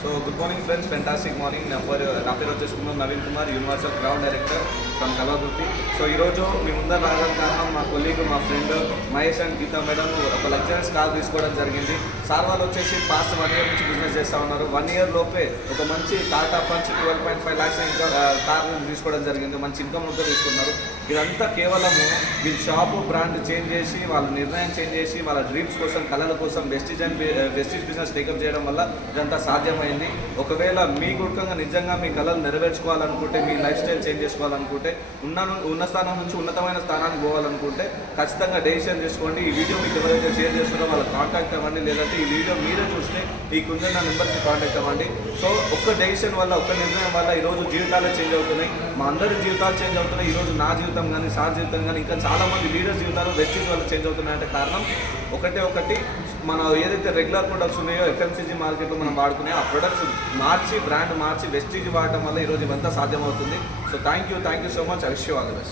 So good morning friends, fantastic morning. నా పేరు వచ్చేసుకున్నాం Naveen Kumar, universal crowd director from Kalwakurthy. So ఈరోజు మీ ముందర రావడం కారణం మా కొలీగ్, మా friend Mahesh and Geetha madam ఒక లగ్జరీస్ కార్ తీసుకోవడం జరిగింది. సార్ వాళ్ళు వచ్చేసి పాస్ట్ 1 year నుంచి బిజినెస్ చేస్తూ ఉన్నారు. 1 year లోపే ఒక మంచి టాటా పంచ్ 12.5 lakhs ఇంకా కార్ తీసుకోవడం జరిగింది. మంచి ఇన్కమ్తో తీసుకున్నారు. ఇదంతా కేవలము వీళ్ళ షాపు బ్రాండ్ చేంజ్ చేసి, వాళ్ళ నిర్ణయం చేంజ్ చేసి, వాళ్ళ డ్రీమ్స్ కోసం, కళల కోసం వెస్టీజ్ బిజినెస్ టేకప్ చేయడం వల్ల ఇదంతా సాధ్యమైంది. ఒకవేళ మీ గుడ్కంగా నిజంగా మీ కళలు నెరవేర్చుకోవాలనుకుంటే, మీ లైఫ్ స్టైల్ చేంజ్ చేసుకోవాలనుకుంటే, ఉన్న స్థానం నుంచి ఉన్నతమైన స్థానానికి పోవాలనుకుంటే ఖచ్చితంగా డెసిషన్ చేసుకోండి. ఈ వీడియో మీకు ఎవరైతే షేర్ చేస్తారో వాళ్ళకి కాంటాక్ట్ అవ్వండి, లేదంటే ఈ వీడియో మీరే చూస్తే ఈ కింద నా నెంబర్కి కాంటాక్ట్ అవ్వండి. సో ఒక్క డెసిషన్ వల్ల, ఒక్క నిర్ణయం వల్ల ఈరోజు జీవితాలే చేంజ్ అవుతున్నాయి. మా అందరి జీవితాలు చేంజ్ అవుతున్నాయి. ఈరోజు నా జీవితం కానీ, సార్ జీవితం కానీ, ఇంకా చాలామంది లీడర్స్ జీవితాలు వెస్టీజ్ వల్ల చేంజ్ అవుతున్నాయంటే కారణం ఒకటి మనం ఏదైతే రెగ్యులర్ ప్రొడక్ట్స్ ఉన్నాయో ఎఫ్ఎంసీజీ మార్కెట్లో మనం వాడుకునే ఆ ప్రొడక్ట్స్ మార్చి, బ్రాండ్ మార్చి వెస్టీజ్ వాడటం వల్ల ఈరోజు ఇవంతా సాధ్యమవుతుంది. So thank you so much. I wish you all the best.